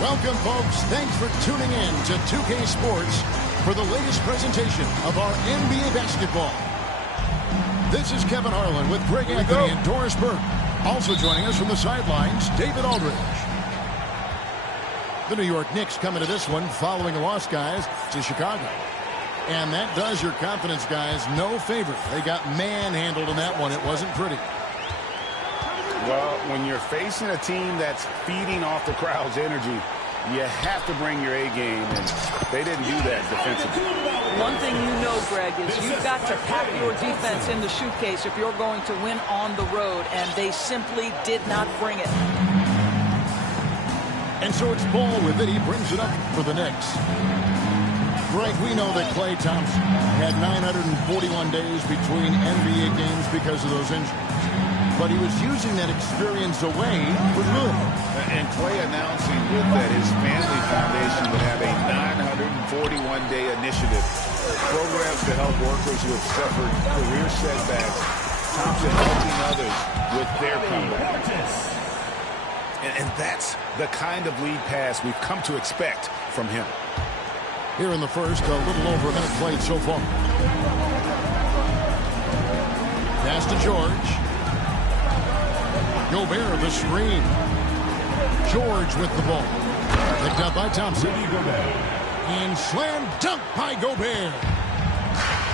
Welcome, folks. Thanks for tuning in to 2K Sports for the latest presentation of our NBA basketball. This is Kevin Harlan with Greg Anthony and Doris Burke. Also joining us from the sidelines, David Aldridge. The New York Knicks coming to this one following a loss, guys, to Chicago. And that does your confidence, guys, no favor. They got manhandled in that one. It wasn't pretty. Well, when you're facing a team that's feeding off the crowd's energy, you have to bring your A game, and they didn't do that defensively. One thing you know, Greg, is you've got to pack your defense in the suitcase if you're going to win on the road, and they simply did not bring it. And so it's Ball with it. He brings it up for the Knicks. Greg, we know that Klay Thompson had 941 days between NBA games because of those injuries. But he was using that experience away for good. And Klay announcing with that his family foundation would have a 941-day initiative. Programs to help workers who have suffered career setbacks. Thompson helping others with their comeback. And that's the kind of lead pass we've come to expect from him. Here in the first, a little over a minute played so far. Pass to George. Gobert, the screen. George with the ball. Picked up by Thompson. And slam dunk by Gobert.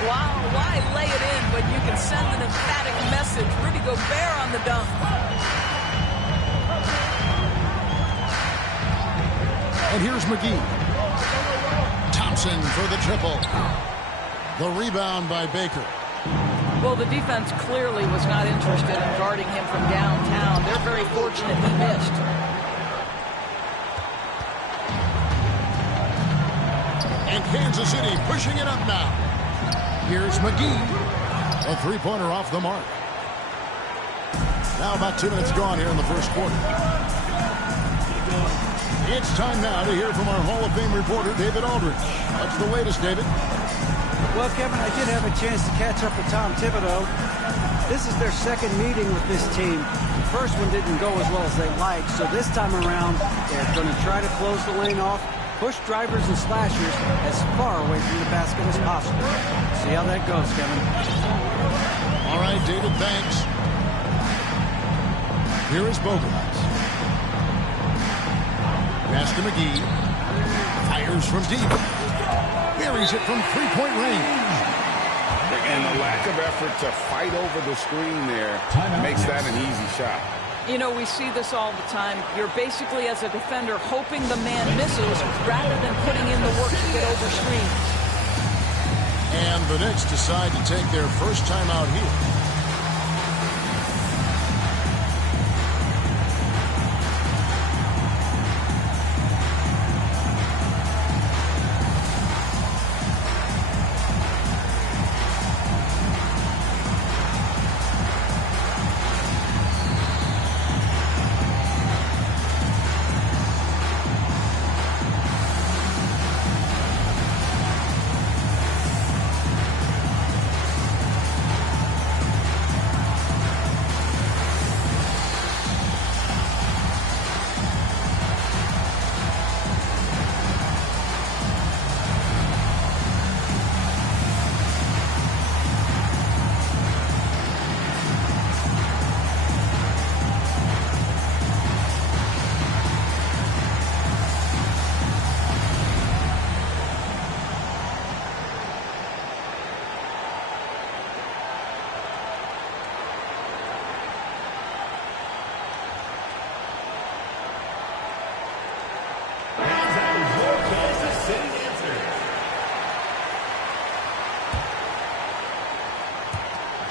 Wow, why lay it in when you can send an emphatic message? Rudy Gobert on the dunk. And here's McGee. Thompson for the triple. The rebound by Baker. Well, the defense clearly was not interested in guarding him from downtown. They're very fortunate he missed. And Kansas City pushing it up now. Here's McGee. A three-pointer off the mark. Now about 2 minutes gone here in the first quarter. It's time now to hear from our Hall of Fame reporter, David Aldridge. What's the latest, David? Well, Kevin, I did have a chance to catch up with Tom Thibodeau. This is their second meeting with this team. The first one didn't go as well as they liked, so this time around, they're going to try to close the lane off, push drivers and slashers as far away from the basket as possible. See how that goes, Kevin. All right, David, thanks. Here is Bogut. Pass to McGee. Fires from deep. Buries it from three-point range. And the lack of effort to fight over the screen there makes that an easy shot. You know, we see this all the time. You're basically, as a defender, hoping the man misses rather than putting in the work to get over screens. And the Knicks decide to take their first time out here.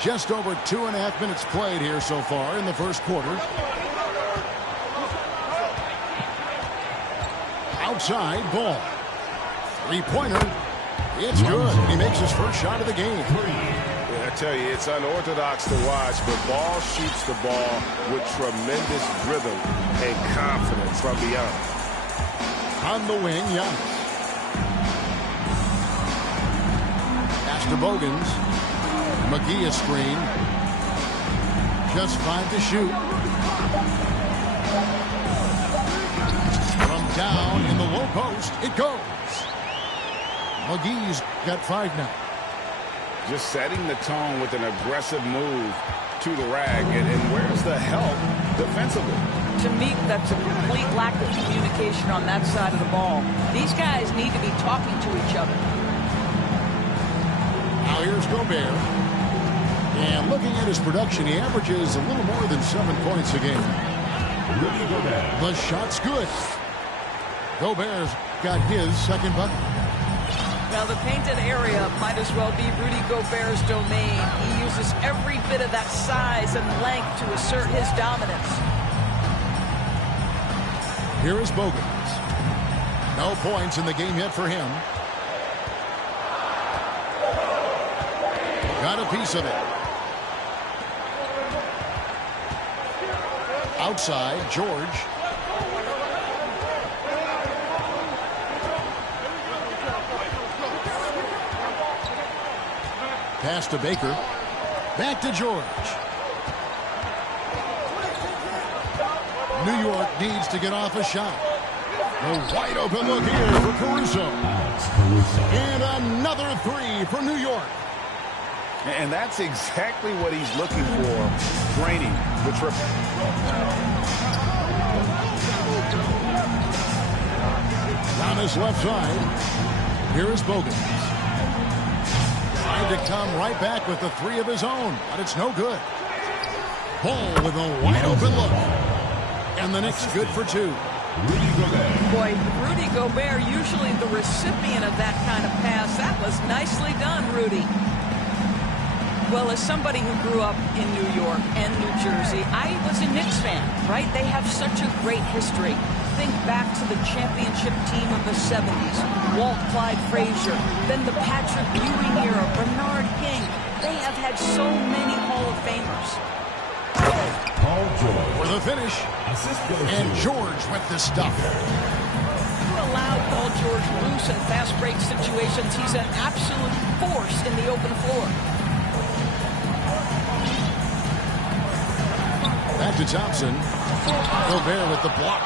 Just over 2.5 minutes played here so far in the first quarter. Outside ball. Three-pointer. It's good. He makes his first shot of the game. Yeah, I tell you, it's unorthodox to watch, but Ball shoots the ball with tremendous rhythm and confidence from beyond. On the wing, Giannis. Pass to Bogans. McGee a screen. Just 5 to shoot. From down in the low post, it goes. McGee's got 5 now. Just setting the tone with an aggressive move to the rag. And where's the help defensively? To me, that's a complete lack of communication on that side of the ball. These guys need to be talking to each other. Now here's Gobert. And looking at his production, he averages a little more than 7 points a game. The shot's good. Gobert's got his second bucket. Now the painted area might as well be Rudy Gobert's domain. He uses every bit of that size and length to assert his dominance. Here is Bogans. No points in the game yet for him. Got a piece of it. Outside, George. Pass to Baker. Back to George. New York needs to get off a shot. A wide open look here for Caruso. And another 3 for New York. And that's exactly what he's looking for. Draining the triple. On his left side, here is Bogans. Trying to come right back with the 3 of his own, but it's no good. Ball with a wide open look. And the Knicks good for 2. Boy, Rudy Gobert, usually the recipient of that kind of pass. That was nicely done, Rudy. Well, as somebody who grew up in New York and New Jersey, I was a Knicks fan, right? They have such a great history. Think back to the championship team of the 70s, Walt Clyde Frazier, then the Patrick Ewing era, Bernard King. They have had so many Hall of Famers. For the finish, and George with the stuff. You allow Paul George loose in fast break situations. He's an absolute force in the open floor. Back to Thompson. Gobert with the block.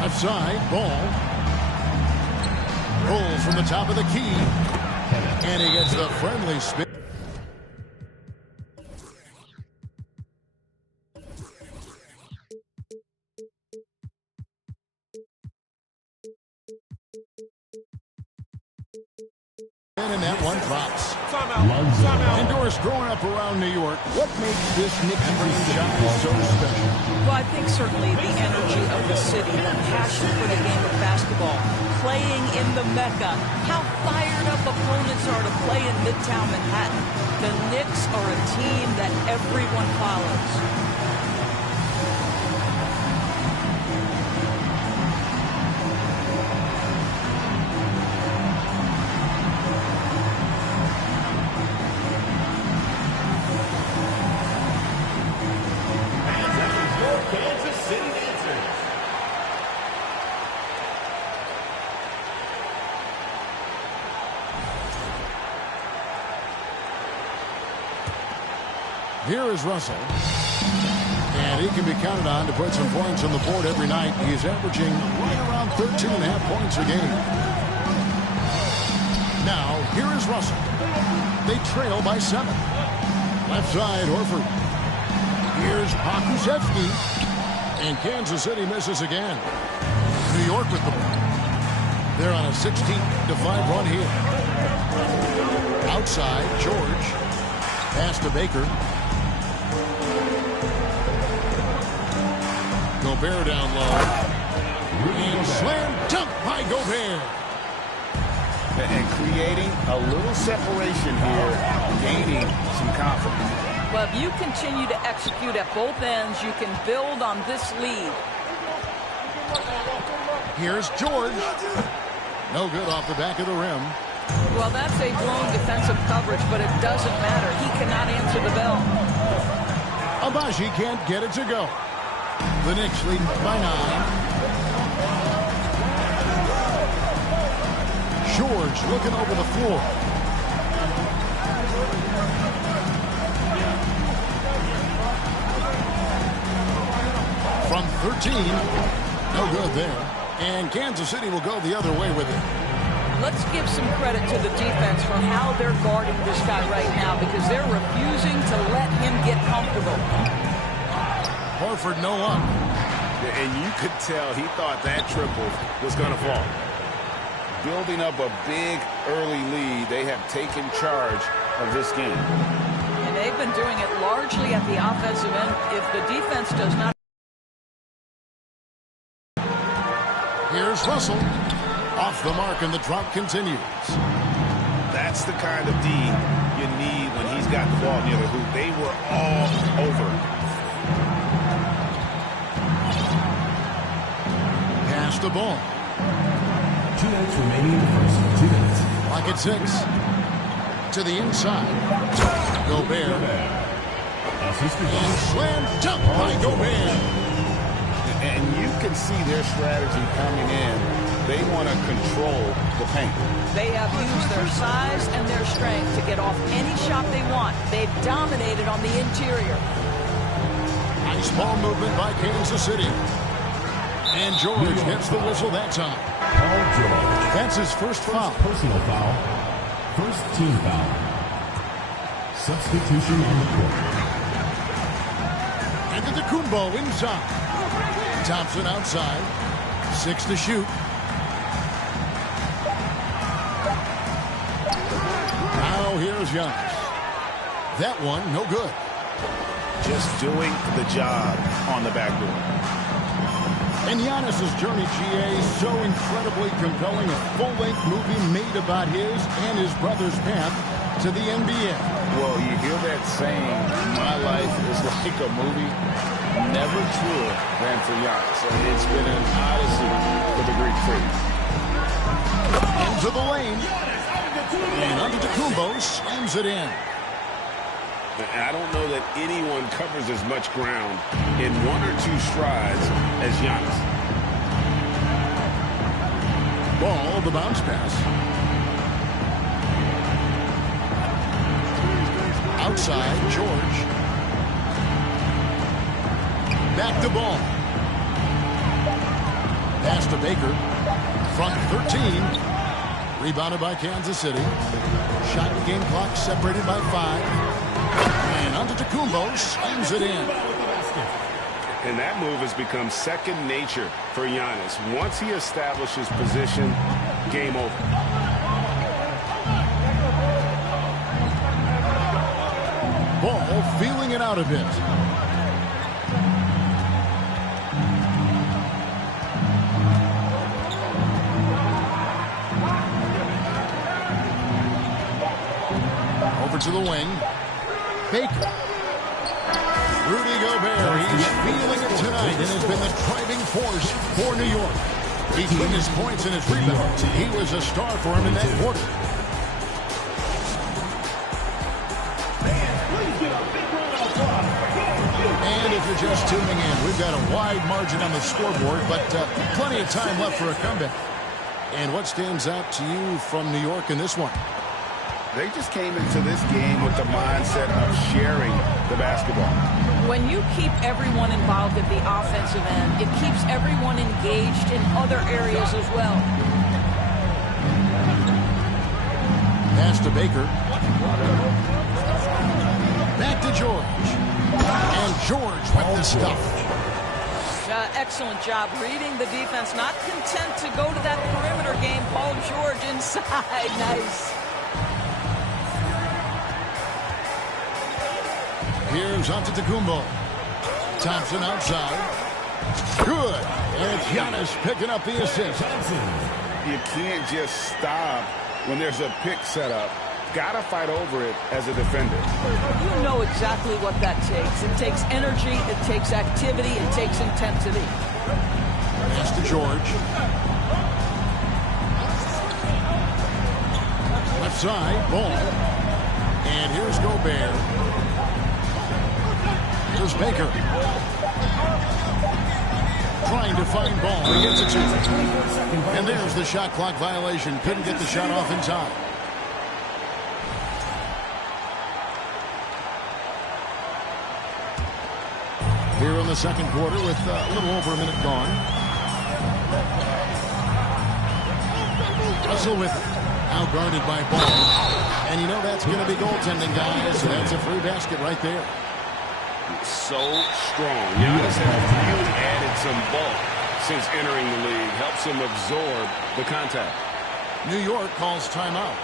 Left side, Ball. Rolls from the top of the key. And he gets the friendly spin. And that one drops. And Doris, growing up around New York, what makes this Knicks franchise so special? Well, I think certainly the energy of the city, the passion for the game of basketball, playing in the Mecca, how fired up opponents are to play in Midtown Manhattan. The Knicks are a team that everyone follows. Here is Russell. And he can be counted on to put some points on the board every night. He's averaging right around 13.5 points a game. Now, here is Russell. They trail by 7. Left side, Horford. Here's Pokusevski. And Kansas City misses again. New York with the ball. They're on a 16-5 run here. Outside, George. Pass to Baker. Gobert down low. And slam dunk by Gobert. And creating a little separation here, gaining some confidence. Well, if you continue to execute at both ends, you can build on this lead. Here's George. No good off the back of the rim. Well, that's a blown defensive coverage, but it doesn't matter. He cannot answer the bell. Abaji can't get it to go. The Knicks lead by 9. George looking over the floor. From 13, no good there. And Kansas City will go the other way with it. Let's give some credit to the defense for how they're guarding this guy right now because they're refusing to let him get comfortable. Horford no up. And you could tell he thought that triple was going to fall. Building up a big early lead, they have taken charge of this game. And they've been doing it largely at the offensive end. If the defense does not. Here's Russell. Off the mark, and the drop continues. That's the kind of D you need when he's got the ball near the hoop. They were all over. Pass the ball. 2 minutes remaining in the first. 2 minutes. Lock at 6. To the inside. Gobert. And slam dunk by Gobert. And you can see their strategy coming in. They want to control the paint. They have used their size and their strength to get off any shot they want. They've dominated on the interior. Nice ball movement by Kansas City. And George gets the whistle that time. Paul George. That's his first foul. Personal foul. First team foul. Substitution on the court. And to the Kumbo inside. Thompson outside. 6 to shoot. Now here's Giannis. That one, no good. Just doing the job on the backdoor. And Giannis's journey, GA, so incredibly compelling. A full-length movie made about his and his brother's path to the NBA. Well, you hear that saying, my life is like a movie. Never truer than for Giannis. It's been an odyssey for the Greek freak. Into the lane. And Antetokounmpo slams it in. I don't know that anyone covers as much ground in 1 or 2 strides as Giannis. Ball, the bounce pass. Outside, George. Back to ball. Pass to Baker. Front 13. Rebounded by Kansas City. Shot game clock separated by 5. And Antetokounmpo slams it in. And that move has become second nature for Giannis. Once he establishes position, game over. Ball feeling it out a bit. Over to the wing. Baker. Rudy Gobert, he's feeling it tonight and has been the driving force for New York. Between his points and his rebounds, he was a star for him in that quarter. And if you're just tuning in, we've got a wide margin on the scoreboard, but plenty of time left for a comeback. And what stands out to you from New York in this one? They just came into this game with the mindset of sharing the basketball. When you keep everyone involved at the offensive end, it keeps everyone engaged in other areas as well. Pass to Baker. Back to George. And George with the stuff. Excellent job reading the defense. Not content to go to that perimeter game. Paul George inside. Nice. Here's Antetokounmpo. Thompson outside. Good. And it's Giannis picking up the assist. You can't just stop when there's a pick set up, gotta fight over it as a defender. You know exactly what that takes. It takes energy, it takes activity, it takes intensity. Pass to George. Left side, ball. And here's Gobert. Here's Baker. Trying to find ball. He gets it to him. And there's the shot clock violation. Couldn't get the shot off in time. Here in the second quarter with a little over a minute gone. Russell with it. Now guarded by Ball. And you know that's going to be goaltending, guys. So that's a free basket right there. So strong. Giannis has really added some bulk since entering the league. Helps him absorb the contact. New York calls timeout.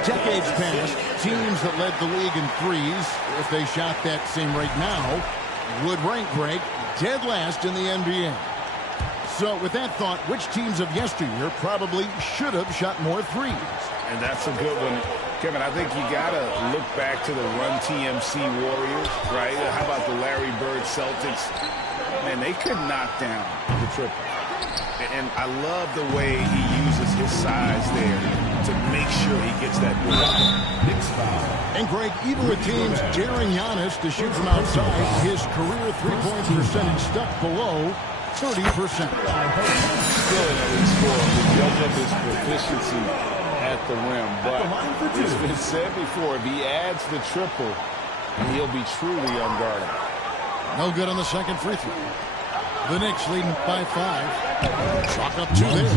Decades past, teams that led the league in threes, if they shot that same rate now, would rank Greg dead last in the NBA. So with that thought, which teams of yesteryear probably should have shot more threes? And that's a good one. Kevin, I think you got to look back to the Run TMC Warriors, right? How about the Larry Bird Celtics? Man, they could knock down the triple. And I love the way he uses his size there to make sure he gets that ball. And Greg, even with teams daring Giannis to shoot from outside, his career three-point percentage stuck below 30%. Still an elite scorer because of his proficiency at the rim. But it's been said before, if he adds the triple, he'll be truly unguarded. No good on the second free throw. The Knicks leading by 5. Chalk up 2 there.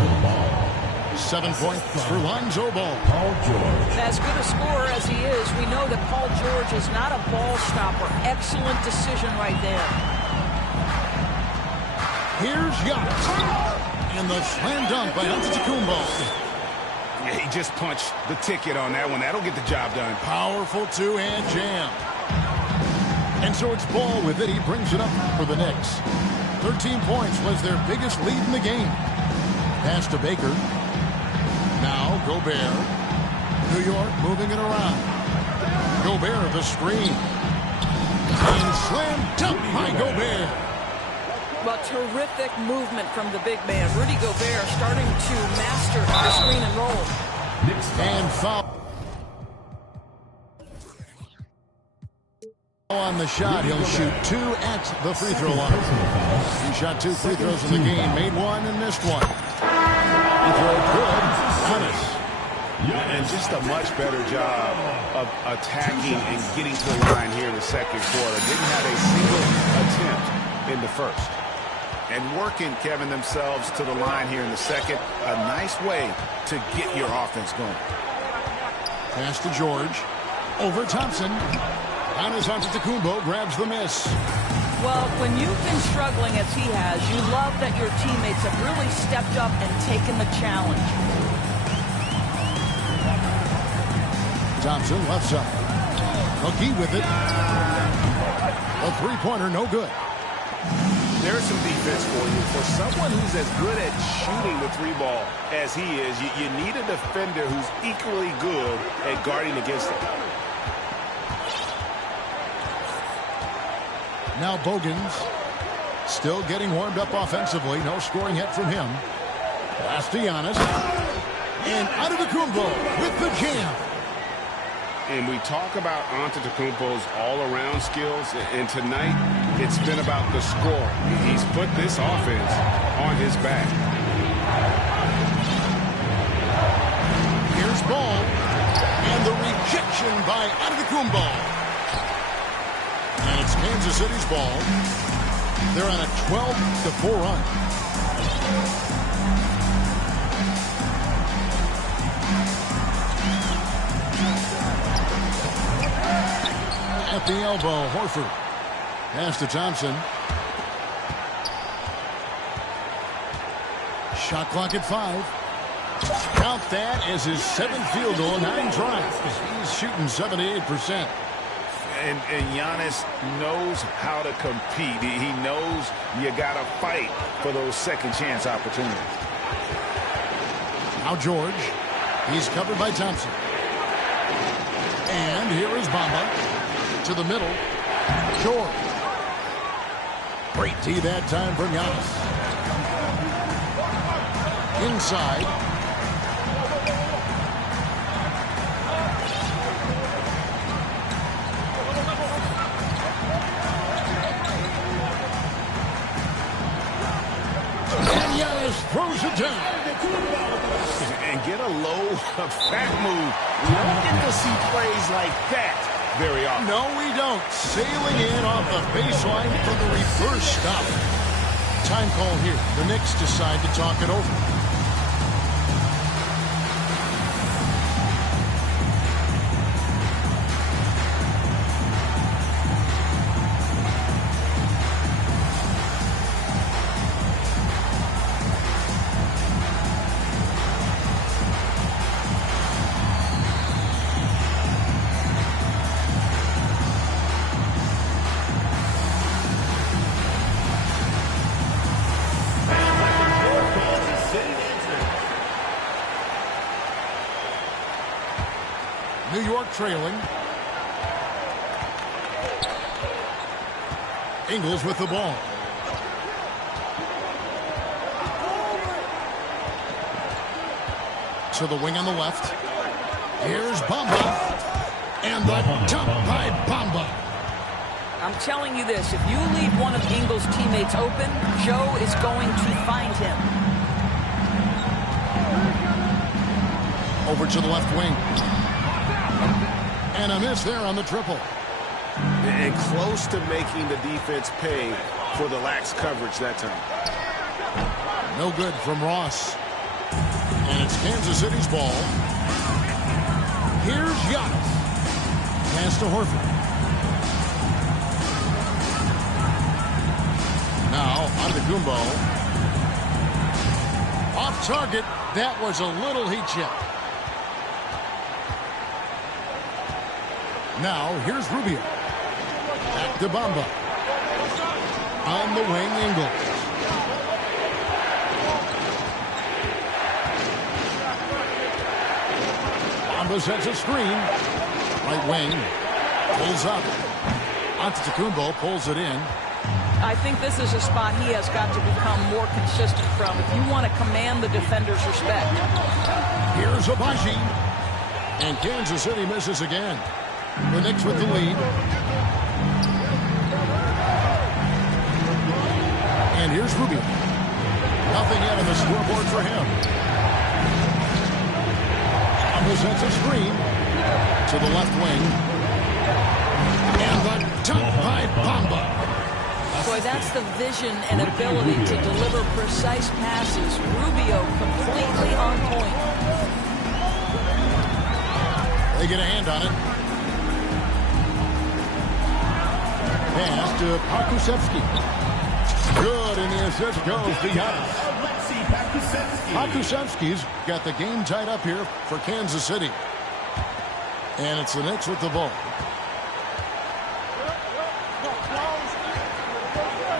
7 points for Lonzo Ball. As good a scorer as he is, we know that Paul George is not a ball stopper. Excellent decision right there. Here's Giannis. And the slam dunk by Antetokounmpo. Yeah, he just punched the ticket on that one. That'll get the job done. Powerful two-hand jam. And so it's Ball with it. He brings it up for the Knicks. 13 points was their biggest lead in the game. Pass to Baker. Now Gobert. New York moving it around. Gobert the screen. And slam dunk by Gobert. Well, terrific movement from the big man. Rudy Gobert starting to master the screen and roll. And foul. On the shot, he'll shoot 2 at the free throw line. He shot 2 free throws in the game, made 1 and missed 1. Free throw good. Giannis. And just a much better job of attacking and getting to the line here in the second quarter. Didn't have a single attempt in the first. And working, Kevin, themselves to the line here in the second. A nice way to get your offense going. Pass to George. Over Thompson. Giannis Antetokounmpo grabs the miss. Well, when you've been struggling as he has, you love that your teammates have really stepped up and taken the challenge. Thompson left side. McGee with it. A three-pointer, no good. There's some defense for you. For someone who's as good at shooting the three ball as he is, you need a defender who's equally good at guarding against him. Now Bogans still getting warmed up offensively. No scoring yet from him. Last to Giannis. And Antetokounmpo with the jam. And we talk about Antetokounmpo's all-around skills, and tonight it's been about the scoring. He's put this offense on his back. Here's ball, and the rejection by Antetokounmpo. And it's Kansas City's ball. They're on a 12-4 run. At the elbow, Horford. Pass to Thompson. Shot clock at 5. Count that as his 7th field goal, 9 tries. He's shooting 78%. And Giannis knows how to compete. He knows you got to fight for those second chance opportunities. Now George. He's covered by Thompson. And here is Bamba. To the middle. George. Great tee that time from Giannis. Inside. And Giannis throws it down. And get a load of that move. We don't get to see plays like that very often. No, we don't. Sailing in off the baseline for the reverse stop. Time call here. The Knicks decide to talk it over. New York trailing. Ingles with the ball. To the wing on the left. Here's Bamba. And the dump by Bamba. I'm telling you this, if you leave one of Ingles' teammates open, Joe is going to find him. Over to the left wing. And a miss there on the triple. And close to making the defense pay for the lax coverage that time. No good from Ross. And it's Kansas City's ball. Here's Giannis. Pass to Horford. Now, Antetokounmpo. Off target. That was a little heat check. Now, here's Rubio. Back to Bamba. On the wing, Ingles. Bamba sets a screen. Right wing. Pulls up. Antetokounmpo pulls it in. I think this is a spot he has got to become more consistent from if you want to command the defender's respect. Here's Abaji. And Kansas City misses again. The Knicks with the lead. And here's Rubio. Nothing yet on the scoreboard for him. Bamba sets a screen to the left wing. And the dunk by Bamba. Boy, that's the vision and ability to deliver precise passes. Rubio completely on point. They get a hand on it. Pass to Pakusevsky. Good, and the assist goes to Giannis. Pakusevsky's got the game tied up here for Kansas City. And it's the Knicks with the ball.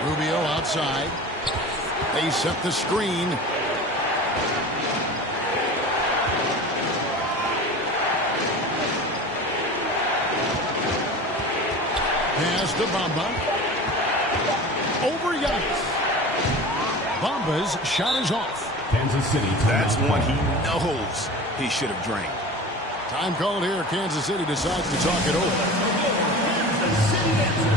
Rubio outside. They set the screen. Pass to Bamba. Over Yates. Bamba's shot is off. Kansas City. That's one he knows he should have drained. Time called here. Kansas City decides to talk it over. Kansas City answer.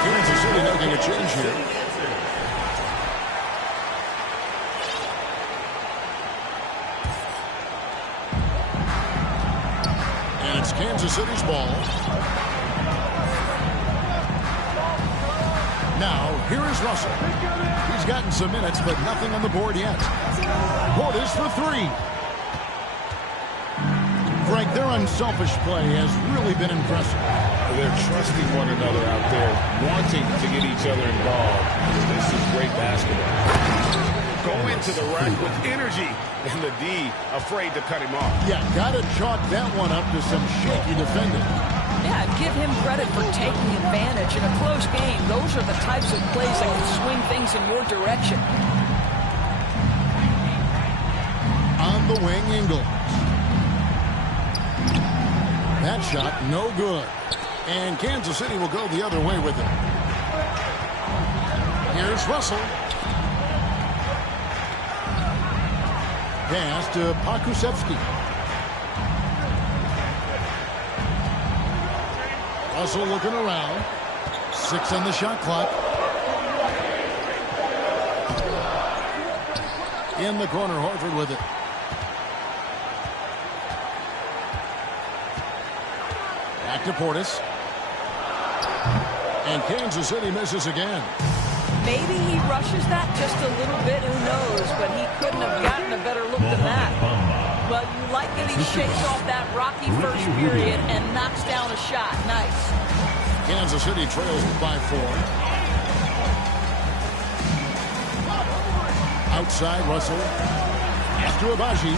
Kansas City making a change here. And it's Kansas City's ball. Now, here is Russell. He's gotten some minutes, but nothing on the board yet. Portis for three. Frank, their unselfish play has really been impressive. They're trusting one another out there, wanting to get each other involved. This is great basketball. Go into the rack with energy, and the D afraid to cut him off. Yeah, got to chalk that one up to some shaky defending. Yeah, give him credit for taking advantage in a close game. Those are the types of plays that can swing things in your direction. On the wing, Ingles. That shot, no good. And Kansas City will go the other way with it. Here's Russell. Pass to Pakusevsky. Russell looking around. 6 on the shot clock. In the corner, Horford with it. Back to Portis. And Kansas City misses again. Maybe he rushes that just a little bit, who knows, but he couldn't have gotten a better look than that. Well, you like it, he shakes off that rocky first period and knocks down a shot. Nice. Kansas City trails by 4. Outside, Russell. Pass to Abaji.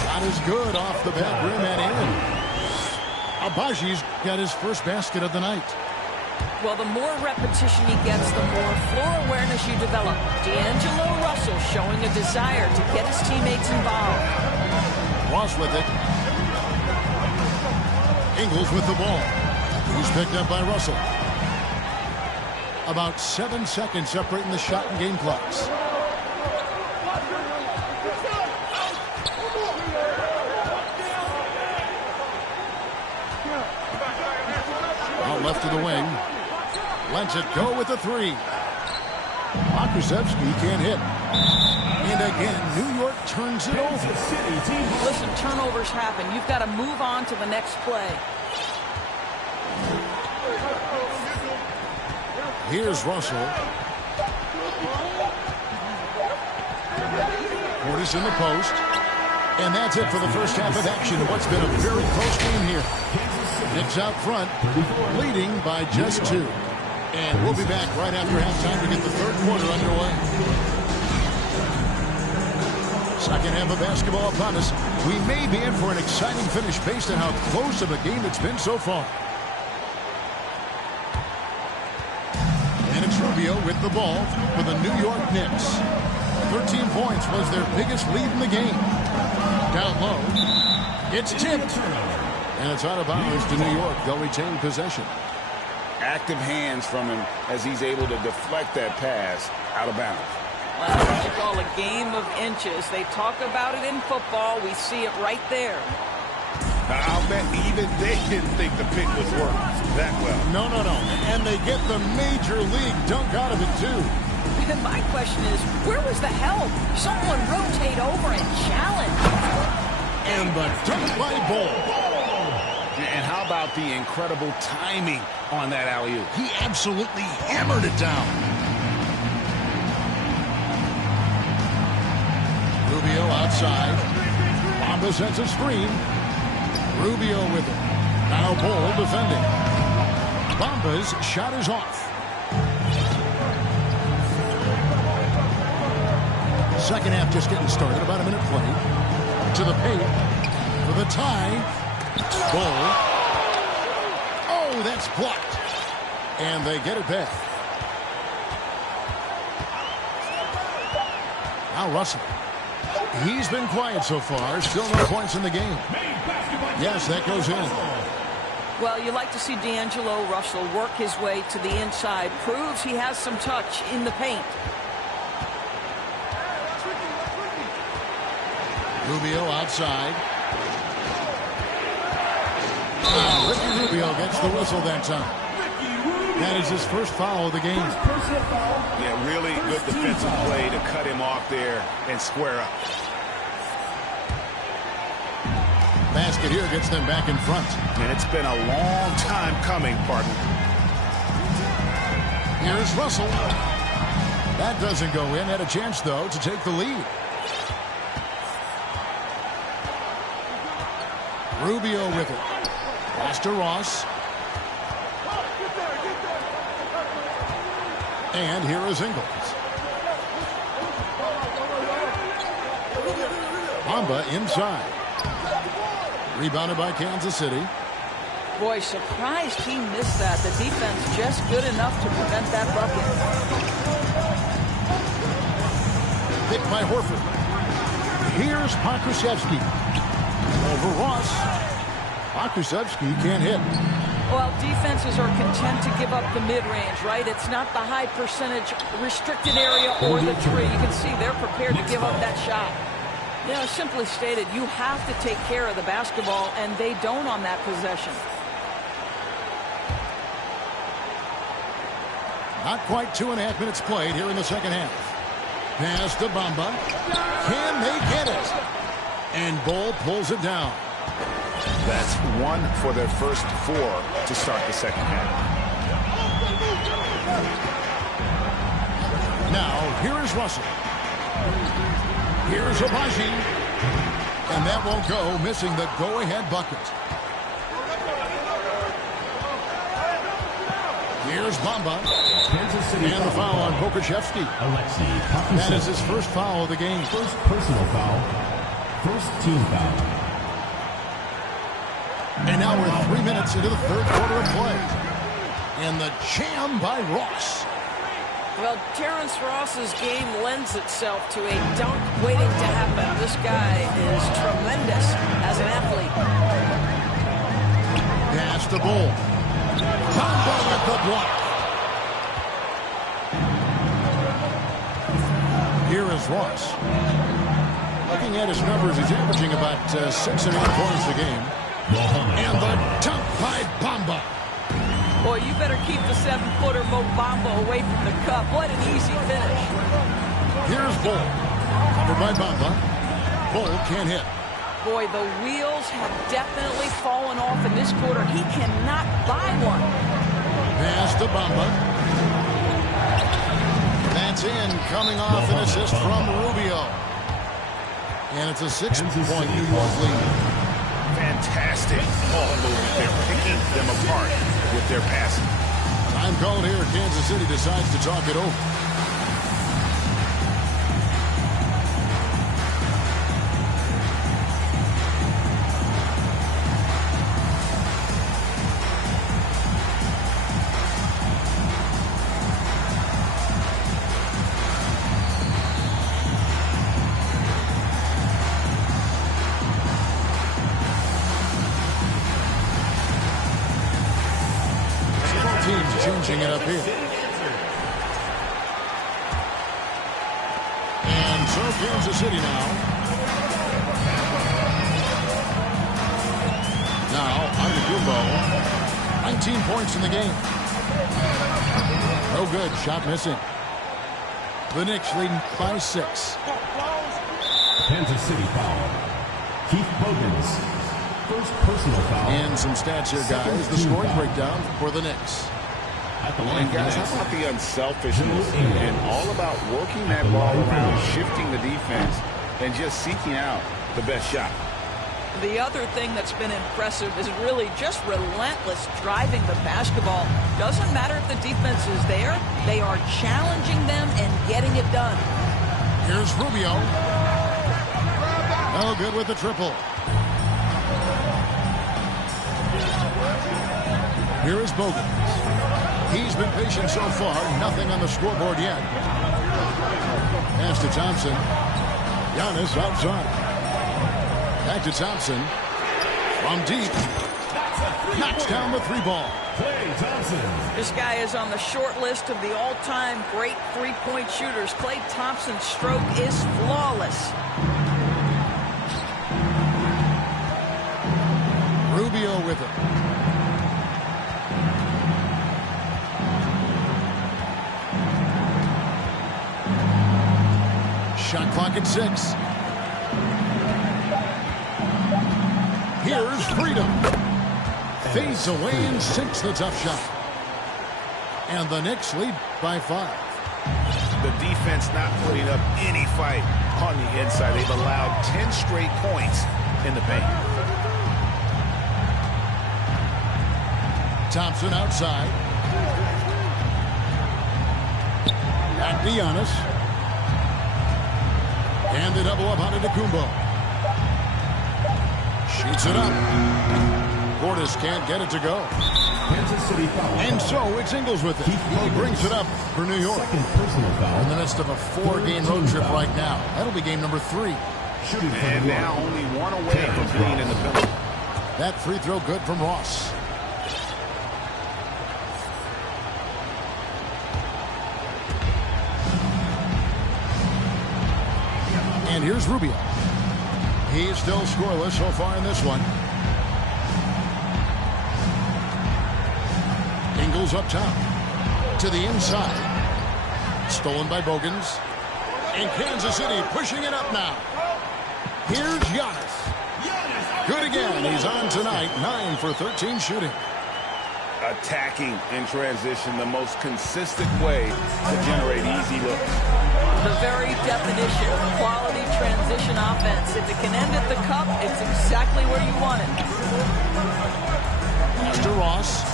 Shot is good off the back rim and in. Abaji's got his first basket of the night. Well, the more repetition he gets, the more floor awareness you develop. D'Angelo Russell showing a desire to get his teammates involved. Ross with it. Ingles with the ball. He's picked up by Russell. About 7 seconds separating the shot and game clocks. Out left to the wing. Lets it go with the 3. Pakusevsky can't hit. And again, New York turns it over. Listen, turnovers happen. You've got to move on to the next play. Here's Russell. Portis in the post. And that's it for the first half of action. What's been a very close game here. Knicks out front, leading by just 2. And we'll be back right after halftime to get the third quarter underway. Second half of basketball upon us. We may be in for an exciting finish based on how close of a game it's been so far. And it's Rubio with the ball for the New York Knicks. 13 points was their biggest lead in the game. Down low. It's tipped. And it's out of bounds to New York. They'll retain possession. Active hands from him as he's able to deflect that pass out of bounds. Well, that's what you call a game of inches. They talk about it in football. We see it right there. I'll bet even they didn't think the pick was work that well. No. And they get the major league dunk out of it, too. And my question is, where was the help? Someone rotate over and challenge. And the dunk by Ball. And how about the incredible timing on that alley-oop? He absolutely hammered it down. Rubio outside. Bamba sends a screen. Rubio with it. Now Bull defending. Bamba's shot is off. Second half just getting started. About a minute played. To the paint. For the tie. Bull. Oh, that's blocked. And they get it back. Now Russell. He's been quiet so far. Still no points in the game. Yes, that goes in. Well, you like to see D'Angelo Russell work his way to the inside. Proves he has some touch in the paint. Rubio outside. Ricky Rubio gets the whistle that time. That is his first foul of the game. Yeah, really good defensive play to cut him off there and square up. Basket here gets them back in front. And it's been a long time coming, partner. Here's Russell. That doesn't go in. Had a chance, though, to take the lead. Rubio with it. Pass to Ross. And here is Ingles. Bamba inside. Rebounded by Kansas City. Boy, surprised he missed that. The defense just good enough to prevent that bucket. Picked by Horford. Here's Pokusevski. Over Ross. Pokusevski can't hit. Well, defenses are content to give up the mid-range, right? It's not the high percentage restricted area or the three. You can see they're prepared to give up that shot. You know, simply stated, you have to take care of the basketball, and they don't on that possession. Not quite 2.5 minutes played here in the second half. Pass to Bamba. Can they get it? And Bull pulls it down. That's one for their first four to start the second half. Now, here is Russell. Here's Abaji. And that won't go, missing the go-ahead bucket. Here's Bamba. And the foul on Pokusevski. That is his first foul of the game. First personal foul. First team foul. And now we're 3 minutes into the third quarter of play. And the jam by Ross. Well, Terrence Ross's game lends itself to a dunk waiting to happen. This guy is tremendous as an athlete. Pass to Bull. Bamba with the block. Here is Ross. Looking at his numbers, he's averaging about 6 and 8 points a game. And the dunk by Bamba. Boy, you better keep the 7-footer Mo Bamba away from the cup. What an easy finish. Here's Bull. Covered by Bamba. Bull can't hit. Boy, the wheels have definitely fallen off in this quarter. He cannot buy one. Pass to Bamba. That's in. Coming off an assist from Rubio. And it's a 6-point New York lead. Fantastic ball movement. They're picking them apart with their passing. Time called here. Kansas City decides to talk it over. Changing it up here. And so Kansas City now. Now, Antetokounmpo. 19 points in the game. No good. Shot missing. The Knicks leading by 6. Kansas City foul. Keith Bogans. First personal foul. And some stats here, guys. The scoring breakdown for the Knicks. And guys, how about the unselfishness and all about working that ball around, shifting the defense, and just seeking out the best shot. The other thing that's been impressive is really just relentless driving the basketball. Doesn't matter if the defense is there. They are challenging them and getting it done. Here's Rubio. No good with the triple. Here is Bogans. He's been patient so far. Nothing on the scoreboard yet. Pass to Thompson. Giannis outside. Back to Thompson. From deep. Knocks down the three ball. Klay Thompson. This guy is on the short list of the all-time great three-point shooters. Klay Thompson's stroke is flawless. Rubio with it. Shot clock at 6. Here's Freedom. Fades away and sinks the tough shot. And the Knicks lead by 5. The defense not putting up any fight on the inside. They've allowed 10 straight points in the paint. Thompson outside. Back to Giannis. And the double up on Antetokounmpo. Shoots it up. Portis can't get it to go. Kansas City foul. And so it's Ingles with it. He brings it up for New York. Second personal foul. In the midst of a 4-game road trip right now. That'll be game number 3. Shooting from And the now line. only one away from being in the penalty. That free throw good from Ross. And here's Rubio. He's still scoreless so far in this one. Ingles up top. To the inside. Stolen by Bogans. And Kansas City pushing it up now. Here's Giannis. Good again. He's on tonight. 9 for 13 shooting. Attacking in transition, the most consistent way to generate easy looks. The very definition of quality transition offense. If it can end at the cup, it's exactly where you want it. Pass to Ross.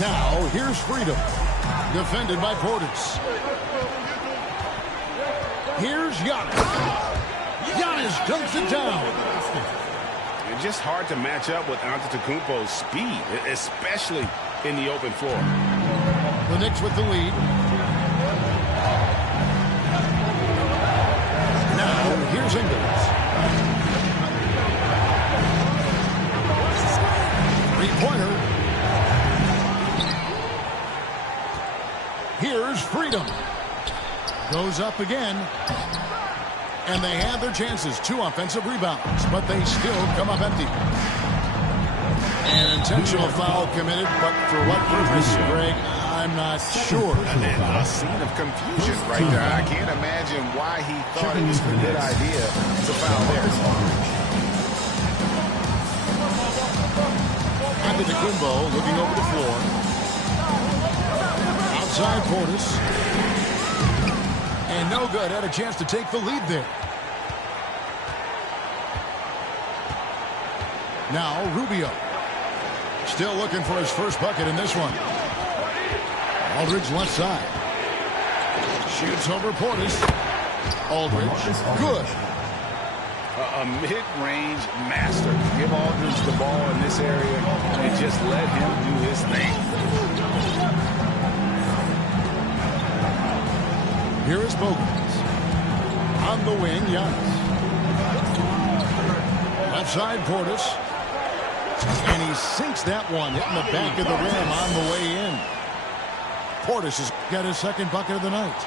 Now, here's Freedom. Defended by Portis. Here's Giannis. Giannis dumps it down. It's just hard to match up with Antetokounmpo's speed, especially in the open floor. The Knicks with the lead. Now, here's Ingles. Three-pointer. Here's Freedom. Goes up again. And they have their chances. 2 offensive rebounds, but they still come up empty. An intentional foul committed, but for what purpose, Greg? I'm not sure. And a scene of confusion right there. I can't imagine why he thought it was a good idea to foul there. Antetokounmpo looking over the floor. Outside Portis. And no good. Had a chance to take the lead there. Now Rubio. Still looking for his first bucket in this one. Aldridge left side. Shoots over Portis. Aldridge. Good. A mid-range master. Give Aldridge the ball in this area and just let him do his thing. Here is Bogans. On the wing, Giannis. Left side, Portis. And he sinks that one, hitting the back of the rim on the way in. Portis has got his second bucket of the night.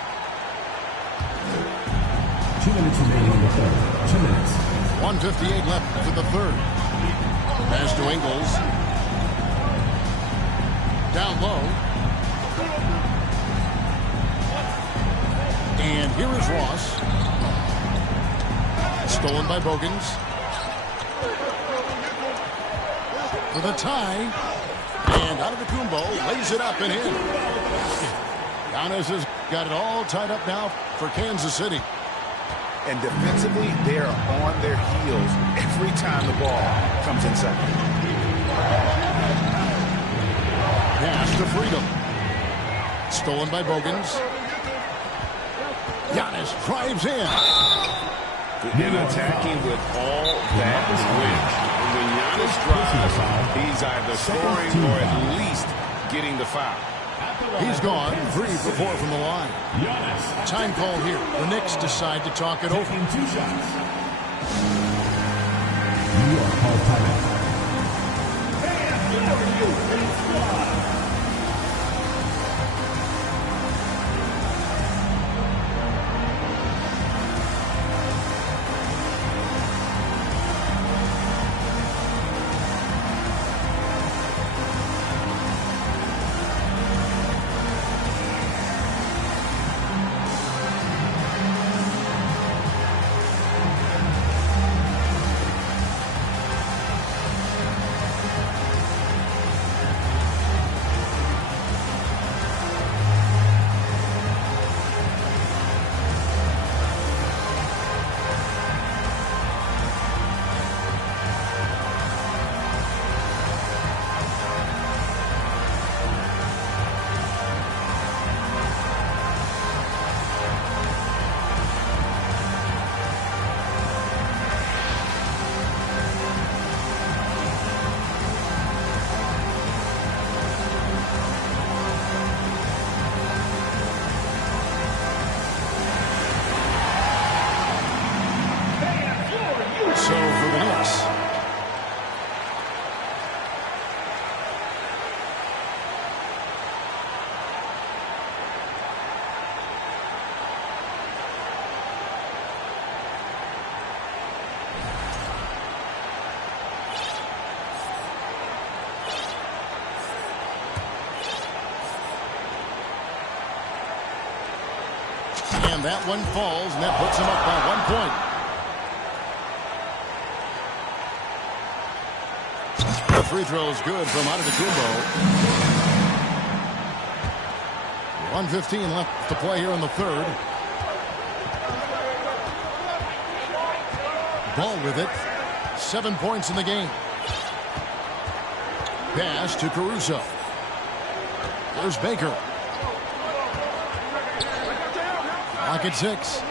2 minutes remaining in the third. 2 minutes. 1:58 left for the third. Pass to Ingles. Down low. And here is Ross. Stolen by Bogans. For the tie. And Antetokounmpo lays it up and in. Giannis has got it all tied up now for Kansas City. And defensively, they are on their heels every time the ball comes inside. Pass to Freedom. Stolen by Bogans. Giannis drives in. And attacking with all that wind. When Giannis drives, he's either scoring or at least getting the foul. He's gone 3 for 4 from the line. Time call here. The Knicks decide to talk it over. Taking 2 shots. You are called timeout. And that one falls, and that puts him up by 1 point. The free throw is good from Antetokounmpo. 1:15 left to play here in the third. Ball with it. 7 points in the game. Pass to Caruso. There's Baker. Lock at 6.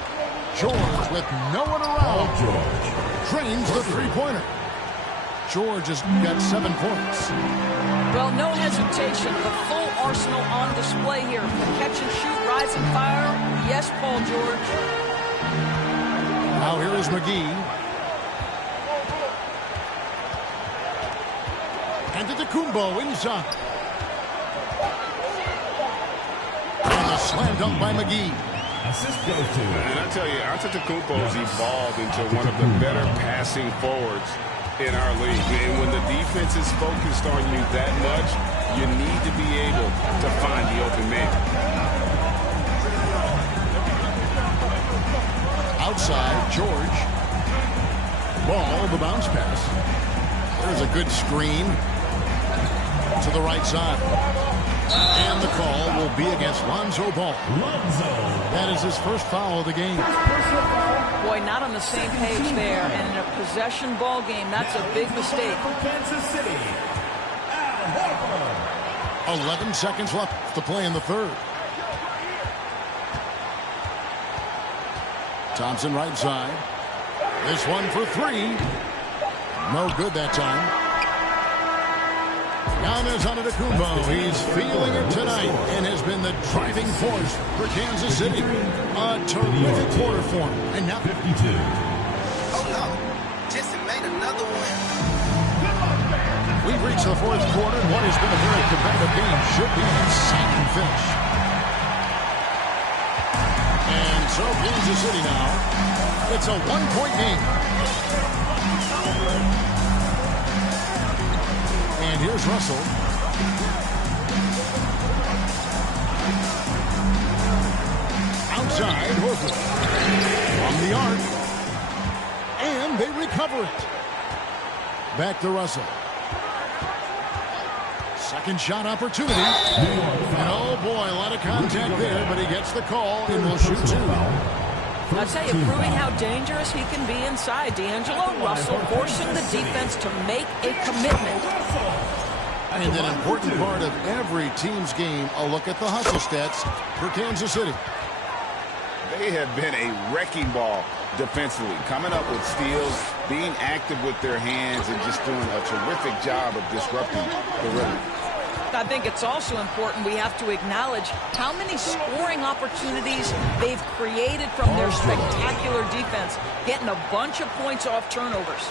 George with no one around. Drains the three-pointer. George has got 7 points. Well, no hesitation. The full arsenal on display here. The catch and shoot, rising fire. Yes, Paul George. Now here is McGee. Antetokounmpo inside. And a slam dunk by McGee. Assist goes to. And I tell you, Antetokounmpo's evolved into one of the better passing forwards in our league. And when the defense is focused on you that much, you need to be able to find the open man. Outside, George. Ball, the bounce pass. There's a good screen to the right side. And the call will be against Lonzo Ball. That is his first foul of the game. Boy, not on the same page there. And in a possession ball game, that's a big mistake. For Kansas City, Al Horford. 11 seconds left to play in the third. Thompson right side. This one for 3. No good that time. Giannis Antetokounmpo, he's feeling it tonight and has been the driving force for Kansas City. A terrific quarter for him. And now 52. Oh no, Jesse made another one. we've reached the fourth quarter, and what has been a very competitive game should be a second finish. And so Kansas City now, it's a 1-point game. And here's Russell. Outside, Horford. From the arc. And they recover it. Back to Russell. Second shot opportunity. And oh boy, a lot of contact there, but he gets the call and will shoot two. I'll tell you, proving how dangerous he can be inside. D'Angelo Russell forcing the defense to make a commitment. And an important part of every team's game, a look at the hustle stats for Kansas City. They have been a wrecking ball defensively, coming up with steals, being active with their hands, and just doing a terrific job of disrupting the rhythm. I think it's also important we have to acknowledge how many scoring opportunities they've created from their spectacular defense, getting a bunch of points off turnovers.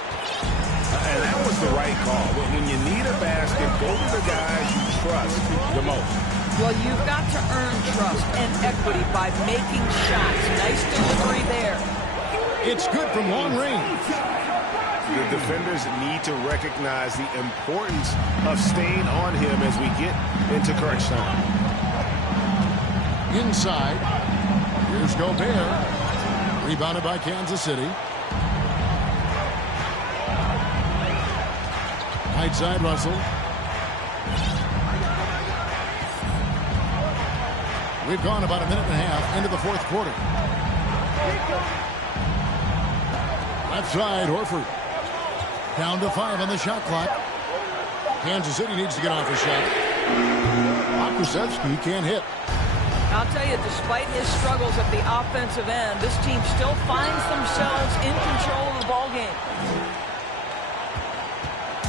And that was the right call. When you need a basket, go to the guys you trust the most. Well, you've got to earn trust and equity by making shots. Nice delivery there. It's good from long range. The defenders need to recognize the importance of staying on him as we get into crunch time. Inside. Here's Gobert. Rebounded by Kansas City. Right side, Russell. We've gone about a minute and a half into the fourth quarter. Left side, Horford. Down to 5 on the shot clock. Kansas City needs to get off a shot. Pokusevski can't hit. I'll tell you, despite his struggles at the offensive end, this team still finds themselves in control of the ball game.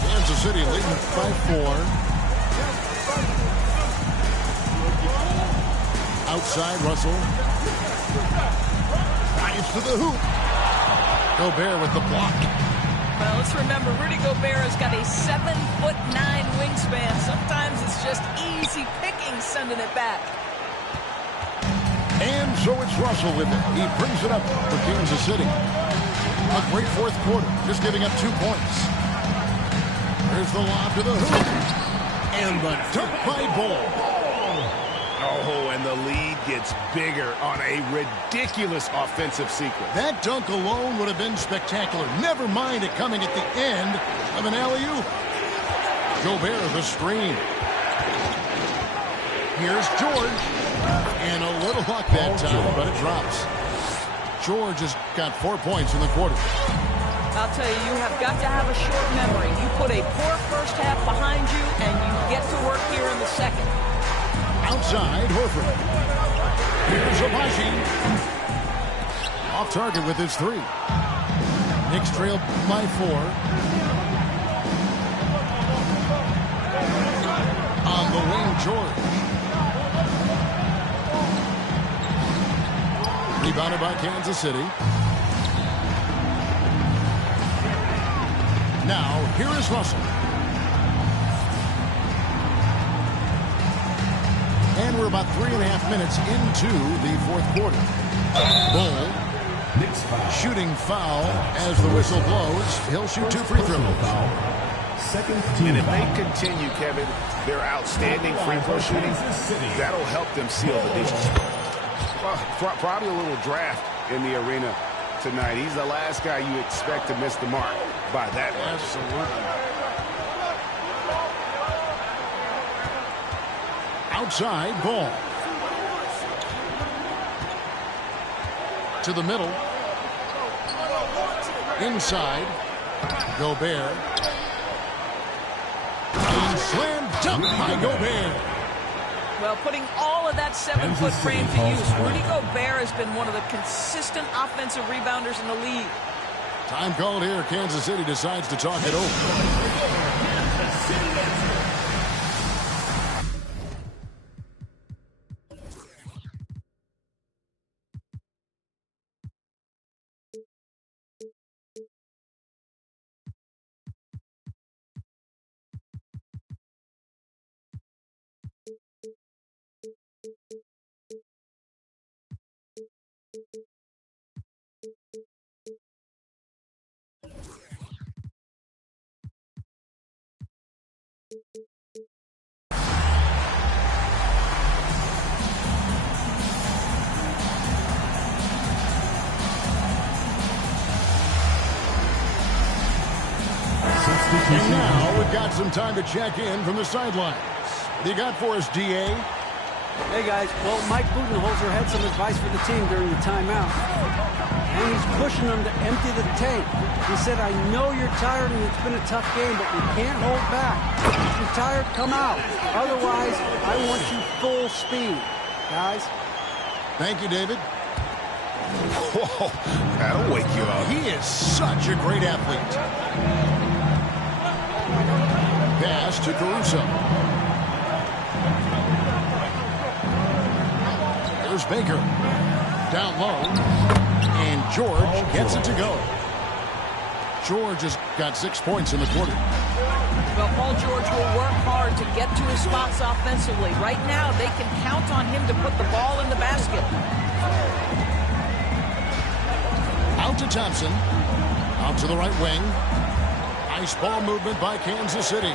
Kansas City leading by 4. Outside, Russell. Dives to the hoop. Gobert with the block. Well, let's remember, Rudy Gobert has got a 7'9" wingspan. Sometimes it's just easy picking sending it back. And so it's Russell with it. He brings it up for Kansas City. A great fourth quarter, just giving up 2 points. There's the lob to the hoop. And the dunk by Ball. Oh, and the lead gets bigger on a ridiculous offensive sequence. That dunk alone would have been spectacular. Never mind it coming at the end of an alley-oop. Gobert the screen. Here's George. And a little luck that time, but it drops. George has got 4 points in the quarter. I'll tell you, you have got to have a short memory. You put a poor first half behind you, and you get to work here in the second. Outside, Horford. Here's Abaji. Off target with his 3. Knicks trail by 4. On the wing, George. Rebounded by Kansas City. Now, here is Russell. And we're about 3.5 minutes into the fourth quarter. Bull. Shooting foul as the whistle blows. He'll shoot 2 free throws. And if they continue, Kevin, their outstanding free throw shooting, that'll help them seal the deal. Well, probably a little draft in the arena tonight. He's the last guy you expect to miss the mark by that much. Absolutely. Outside, Ball. To the middle. Inside, Gobert. And slam dunk by Gobert. Well, putting all of that 7-foot frame to use, Rudy Gobert has been one of the consistent offensive rebounders in the league. Time called here. Kansas City decides to talk it over. get some time to check in from the sidelines. What do you got for us, D.A.? Hey, guys. Well, Mike Budenholzer had some advice for the team during the timeout. And he's pushing them to empty the tank. He said, I know you're tired and it's been a tough game, but we can't hold back. If you're tired, come out. Otherwise, I want you full speed, guys. Thank you, David. Whoa, that'll wake you up. He is such a great athlete. Pass to Caruso. There's Baker. Down low. And George gets it to go. George has got 6 points in the quarter. Well, Paul George will work hard to get to his spots offensively. Right now, they can count on him to put the ball in the basket. Out to Thompson. Out to the right wing. Nice ball movement by Kansas City.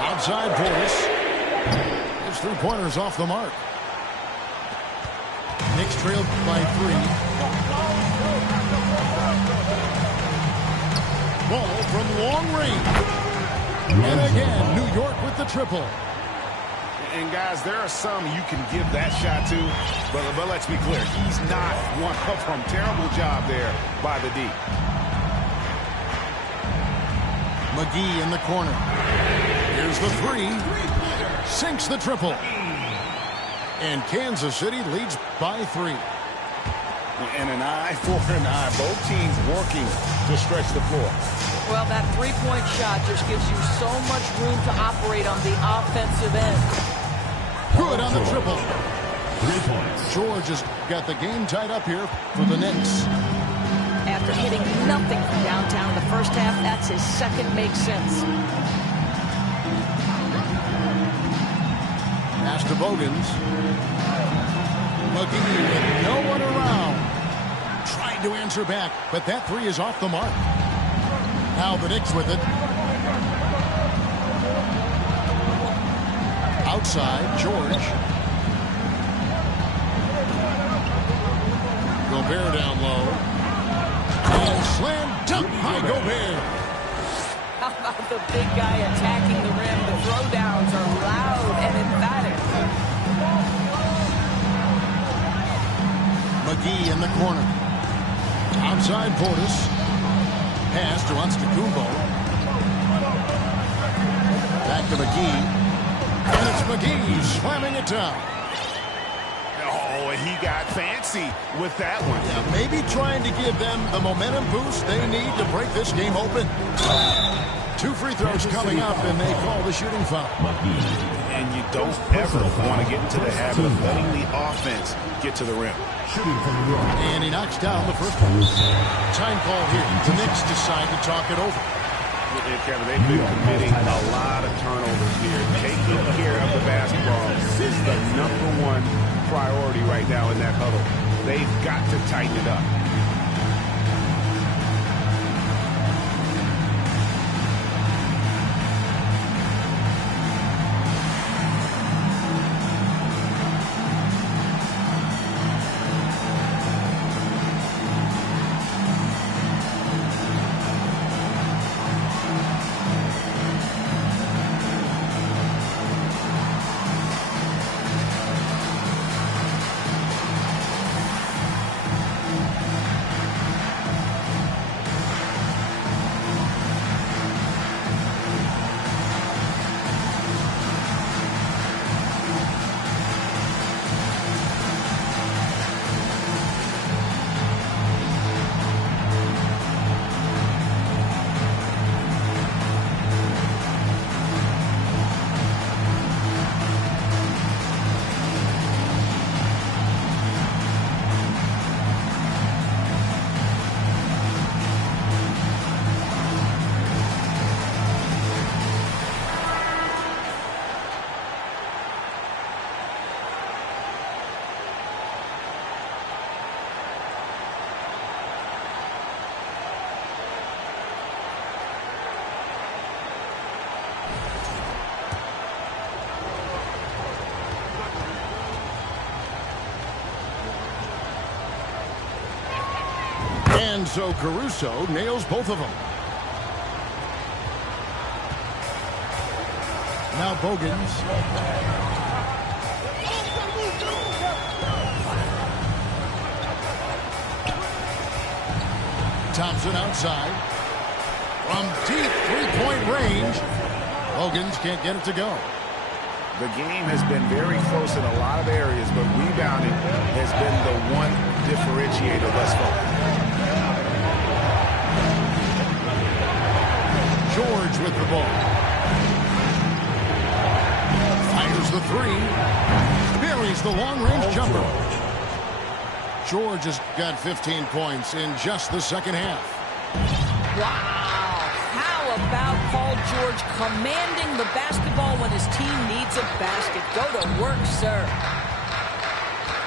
Outside Portis. His 3-pointers off the mark. Knicks trailed by 3. Ball from long range. And again, New York with the triple. And, guys, there are some you can give that shot to, but let's be clear, he's not one of them. Terrible job there by the D. McGee in the corner. Here's the 3. Sinks the triple. And Kansas City leads by 3. And an eye for an eye. Both teams working to stretch the floor. Well, that 3-point shot just gives you so much room to operate on the offensive end. Good on the triple. 3 points. George has got the game tied up here for the Knicks. After hitting nothing from downtown in the first half, that's his second make sense. Pass to Bogans. McGee with no one around. Trying to answer back, but that 3 is off the mark. Now the Knicks with it. Outside, George. Gobert down low. And slam dunk by Gobert. How about the big guy attacking the rim? The throwdowns are loud and emphatic. McGee in the corner. Outside Portis. Pass to Antetokounmpo. Back to McGee. And it's McGee slamming it down. Oh, and he got fancy with that one. Yeah, maybe trying to give them the momentum boost they need to break this game open. 2 free throws coming up, and they call the shooting foul. And you don't ever want to get into the habit of letting the offense get to the rim. Shooting from the rim. And he knocks down the first one. Time call here. The Knicks decide to talk it over. And Kevin, they've been committing a lot of turnovers here. Taking care of the basketball is the #1 priority right now in that huddle. They've got to tighten it up. And so Caruso nails both of them. Now Bogans. Thompson outside. From deep three-point range. Bogans can't get it to go. The game has been very close in a lot of areas, but rebounding has been the one differentiator thus far. George with the ball. Fires the three. Buries the long-range jumper. George has got 15 points in just the second half. Wow. How about Paul George commanding the basketball when his team needs a basket? Go to work, sir.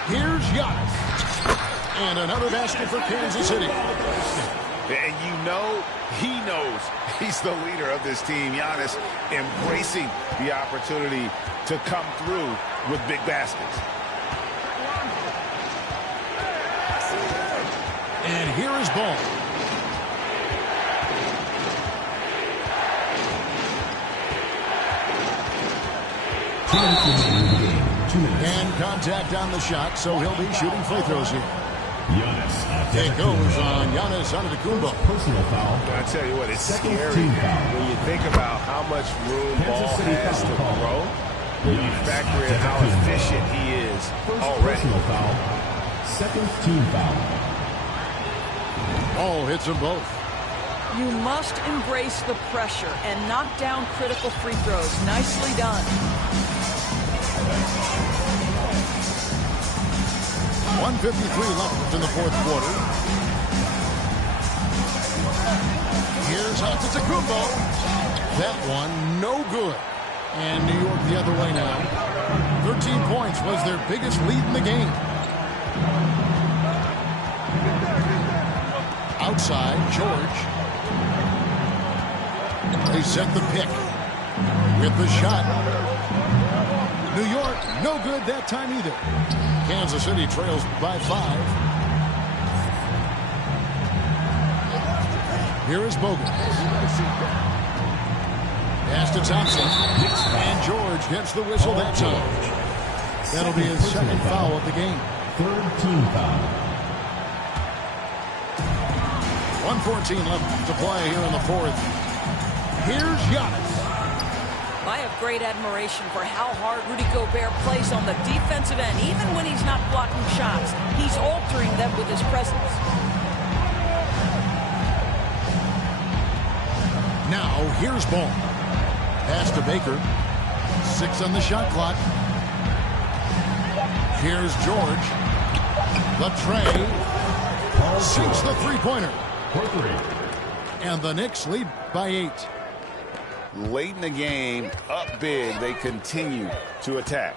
Here's Giannis. And another basket for Kansas City. And you know, he knows he's the leader of this team. Giannis embracing the opportunity to come through with big baskets. And here is ball. And contact on the shot, so he'll be shooting free throws here. It goes on Giannis Antetokounmpo. Personal foul. I tell you what, it's Second scary team foul. when you think about how much room ball has to grow. When you factor in how efficient he is already. Personal foul. Second team foul. Ball hits them both. You must embrace the pressure and knock down critical free throws. Nicely done. 1:53 left in the fourth quarter. Here's Antetokounmpo. That one, no good. And New York the other way now. 13 points was their biggest lead in the game. Outside, George. They set the pick with the shot. New York, no good that time either. Kansas City trails by 5. Here is Bogan. Pass to Thompson. And George gets the whistle that time. That'll be his second foul of the game. Third team foul. 1:14 left to play here in the fourth. Here's Giannis. I have great admiration for how hard Rudy Gobert plays on the defensive end. Even when he's not blocking shots, he's altering them with his presence. Now, here's ball. Pass to Baker. 6 on the shot clock. Here's George. The tray. Sinks the three-pointer. And the Knicks lead by 8. Late in the game, up big, they continue to attack.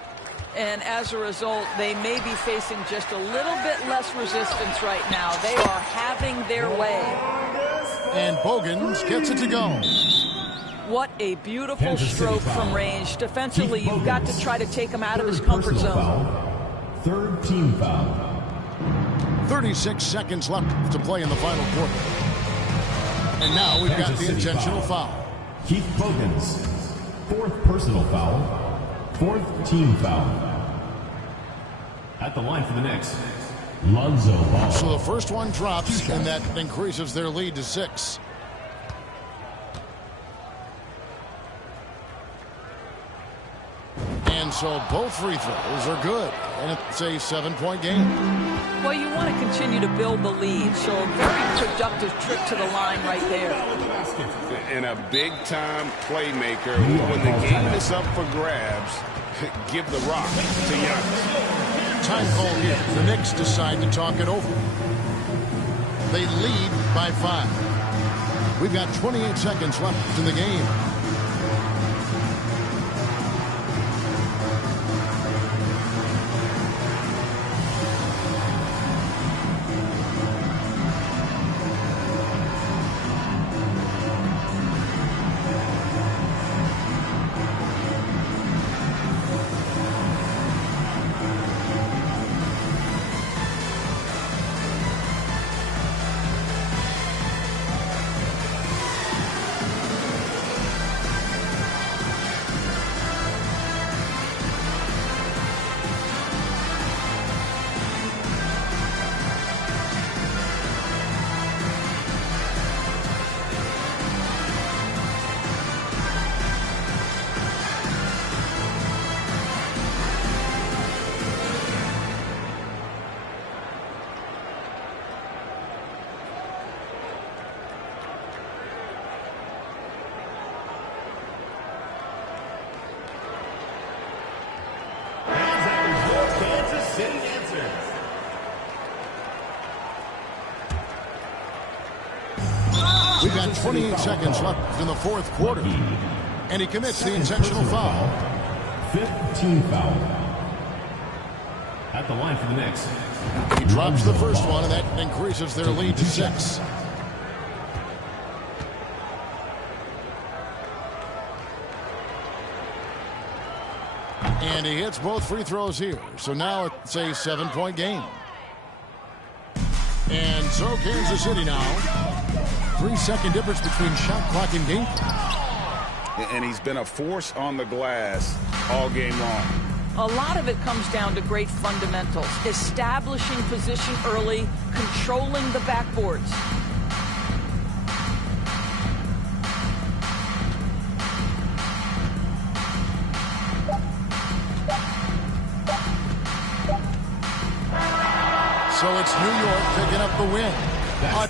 And as a result, they may be facing just a little bit less resistance right now. They are having their way. And Bogans gets it to go. What a beautiful Kansas City stroke foul. from range. Defensively, you've got to try to take him out of his Third comfort personal zone. foul. Third team foul. 36 seconds left to play in the final quarter. And now we've got Kansas the City intentional foul. foul. Keith Bogans. Fourth personal foul. Fourth team foul. At the line for the Knicks, Lonzo Ball. So the first one drops, and that increases their lead to 6. And so both free throws are good. And it's a 7-point game. Well, you want to continue to build the lead, so a very productive trip to the line right there. And a big-time playmaker. When the game is up for grabs, give the rock to Giannis. Time call here. The Knicks decide to talk it over. They lead by 5. We've got 28 seconds left in the game. 28 seconds left in the fourth quarter. And he commits the intentional foul. Fifth team foul. At the line for the next. He drops the first one, and that increases their lead to 6. And he hits both free throws here. So now it's a 7-point game. And so Kansas City now. 3-second difference between shot clock and game clock. And he's been a force on the glass all game long. A lot of it comes down to great fundamentals. Establishing position early, controlling the backboards. So it's New York picking up the win. A